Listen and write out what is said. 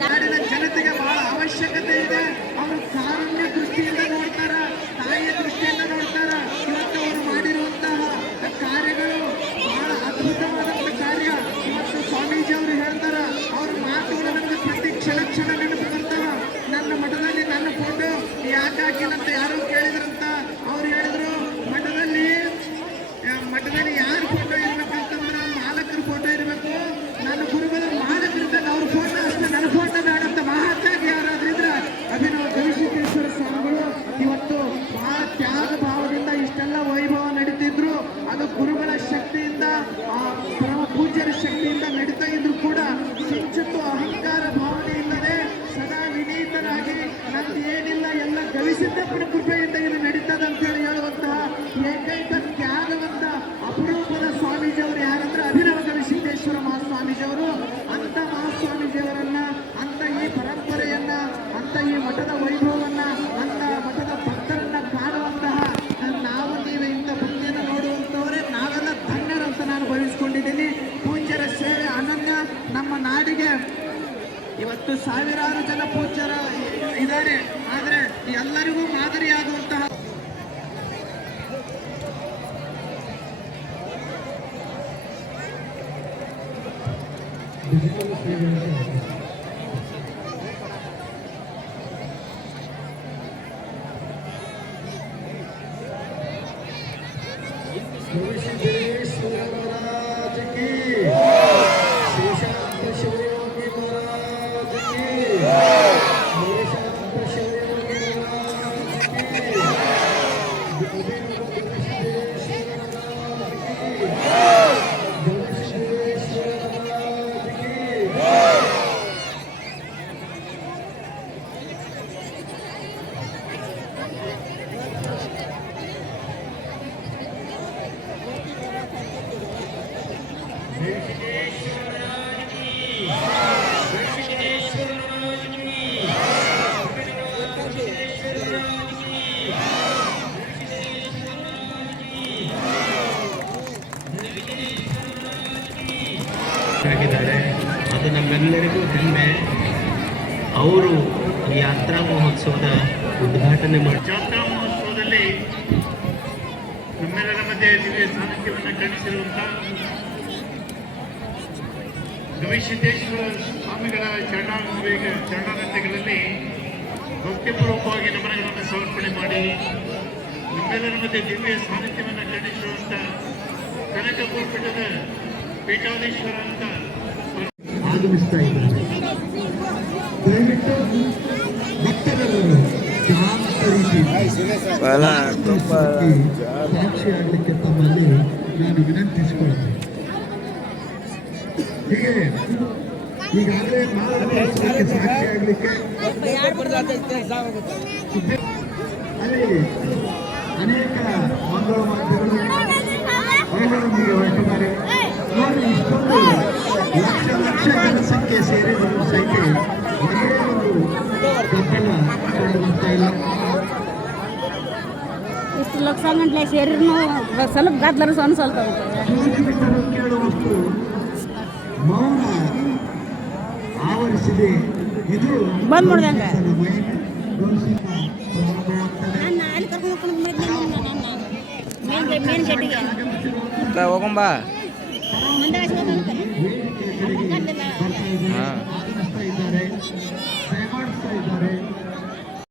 ನಾಡಿನ ಜನತೆಗೆ ಬಹಳ ಅವಶ್ಯಕತೆ ಇದೆ. ಅವರು ಕಾರುಣ್ಯ ದೃಷ್ಟಿಯಿಂದ ನೋಡ್ತಾರ, ತಾಯಿಯ ದೃಷ್ಟಿಯಿಂದ ನೋಡ್ತಾರ. ಇವತ್ತು ಅವರು ಮಾಡಿರುವಂತಹ ಕಾರ್ಯಗಳು ಬಹಳ ಅದ್ಭುತವಾದಂತಹ ಕಾರ್ಯ. ಇವತ್ತು ಸ್ವಾಮೀಜಿ ಅವರು ಹೇಳ್ತಾರ, ಅವ್ರ ಮಾತುಗಳು ನನಗೆ ಪ್ರತಿ ಕ್ಷಣ ನೆನಪು ಬರ್ತಾವ. ನನ್ನ ಮಠದಲ್ಲಿ ನನ್ನ ಫೋಟೋ ಯಾಕೆ ಹಾಕಿಲ್ಲಂತ ಯಾರು ಕೇಳಿದ್ರಂತ. ಅವ್ರು ಹೇಳಿದ್ರು, ಮಠದಲ್ಲಿ ಯಾರ ಫೋಟೋ ಇರ್ಬೇಕಂತಂದ್ರೆ ಮಾಲಕರ ಫೋಟೋ ಇರಬೇಕು. ನನ್ನ ಗುರುಗಳ ಮಾಲಕರಿದ್ದಾಗ ಅವ್ರ ಫೋಟೋ ಅಷ್ಟೇ, ನನ್ನ ಫೋಟೋ ಬೇಡಂತ ಮಹಾತ್ಯಾಗಿ ಯಾರಾದ್ರಿದ್ರೆ ಅಭಿನವ ಗವಿಸಿದ್ದೇಶ್ವರ ಸ್ವಾಮಿಗಳು. ಇವತ್ತು ಬಹಳ ತ್ಯಾಗ ಭಾವದಿಂದ ಇಷ್ಟೆಲ್ಲ ವೈಭವ ನಡೀತಿದ್ರು. ಅದು ಗುರುಗಳ ಶಕ್ತಿಯಿಂದ, ಪರಮ ಪೂಜ್ಯರ ಶಕ್ತಿಯಿಂದ ನಡೀತಾ ಇದ್ರು ಕೂಡ ಕಿಂಚಿತ್ತು ಅಹಂಕಾರ ಭಾವನೆ ಇಲ್ಲದೆ ಸದಾ ವಿನೀತರಾಗಿ ನಂದು ಏನಿಲ್ಲ ಎಲ್ಲ ಗವಿಸಿದ್ದಪ್ಪನ ಕೃಪೆಯಿಂದ ಇದು ನಡೀತದ ಅಂತ ಹೇಳಿ ಹೇಳುವಂತಹ ಏಕೈಕ ತ್ಯಾಗವಂತ ಅಪರೂಪದ ಸ್ವಾಮೀಜಿಯವರು ಯಾರಂದ್ರೆ ಅಭಿನವ ಗವಿಸಿದ್ದೇಶ್ವರ ಮಹಾಸ್ವಾಮೀಜಿಯವರು. ಅಂತ ಮಹಾಸ್ವಾಮೀಜಿಯವರನ್ನ, ಅಂತ ಈ ಪರಂಪರೆಯನ್ನ, ಅಂತ ಈ ಮಠದ ವೈಭವವನ್ನ, ಅಂತ ಮಠದ ಭಕ್ತರನ್ನ ಕಾಣುವಂತಹ ನಾವು ನೀವು ಇಂಥ ಭಕ್ತಿಯನ್ನು ನೋಡುವಂತವರೇ ನಾವೆಲ್ಲ ಧನ್ಯರಂತ ನಾನು ಭಾವಿಸ್ಕೊಂಡಿದ್ದೀನಿ. ಪೂಜ್ಯರ ಸೇವೆ ಅನನ್ಯ. ನಮ್ಮ ನಾಡಿಗೆ ಇವತ್ತು ಸಾವಿರಾರು ಜನ ಪೂಜ್ಯರ ಇದ್ದಾರೆ, ಆದರೆ ಎಲ್ಲರಿಗೂ ಮಾದರಿಯಾಗುವಂತಹ ಅದು ನಮ್ಮೆಲ್ಲರಿಗೂ ಹೆಮ್ಮೆ. ಅವರು ಈ ಯಾತ್ರಾ ಮಹೋತ್ಸವದ ಉದ್ಘಾಟನೆ ಮಾಡಿ ಜಾತ್ರಾ ಮಹೋತ್ಸವದಲ್ಲಿ ನಮ್ಮೆಲ್ಲರ ಮಧ್ಯೆ ದಿವ್ಯ ಸಾನ್ನಿಧ್ಯವನ್ನು ಕಾಣಿಸಿರುವಂಥ ಗವಿಸಿದ್ದೇಶ್ವರ ಸ್ವಾಮಿಗಳ ಚರಣಾನಂದಗಳಲ್ಲಿ ಭಕ್ತಿಪೂರ್ವಕವಾಗಿ ನಮನಗಳನ್ನು ಸಮರ್ಪಣೆ ಮಾಡಿ ನಮ್ಮೆಲ್ಲರ ಮಧ್ಯೆ ದಿವ್ಯ ಸಾನ್ನಿಧ್ಯವನ್ನು ಕಾಣಿಸಿರುವಂಥ ಕನಕಪುರ ಪೀಠದ ಪೀಠಾಧೀಶ್ವರ ಅಂತ ಆಗಮಿಸ್ತಾ ಇದ್ದಾರೆ. ದಯವಿಟ್ಟು ಭಕ್ತರೆಲ್ಲರೂ ಶಾಂತ ರೀತಿ ಸಾಕ್ಷಿ ಆಗಲಿಕ್ಕೆ ತಮ್ಮಲ್ಲಿ ನಾನು ವಿನಂತಿಸಿಕೊಳ್ತೇನೆ. ಹೀಗೆ ಈಗಾಗಲೇ ಸಾಕ್ಷಿ ಆಗಲಿಕ್ಕೆ ಅಲ್ಲಿ ಅನೇಕ ಮಂಗಳ ಮಾಧ್ಯಮಗಳು ಅವರೊಂದಿಗೆ ಹೊರಟಿದ್ದಾರೆ. ನೋಡಿ, ಇಷ್ಟೊಂದು ಲಕ್ಷ ಜನಸಂಖ್ಯೆ ಸೇರಿದರೂ ಸಹಿತ ಒಂದೇ ಒಂದು ಗದ್ದಲ ಕಾಣುತ್ತಾ ಇಲ್ಲ. ಇಷ್ಟು ಲಕ್ಷ ಗಂಟಲೆ ಸೇರಿ ಸ್ವಲ್ಪ ಗದ್ದಲ ಸ್ವಲ್ಪ ಕೇಳುವಷ್ಟು ಮೌನ ಆವರಿಸಿದೆ. ಇದು ಬಂದ್ ಮಾಡ್ದಂಗ ಹೋಗಂಬಾ ಆಗಮಿಸ್ತಾ ಇದ್ದಾರೆ, ದಯಮಾಡಿಸ್ತಾ ಇದ್ದಾರೆ.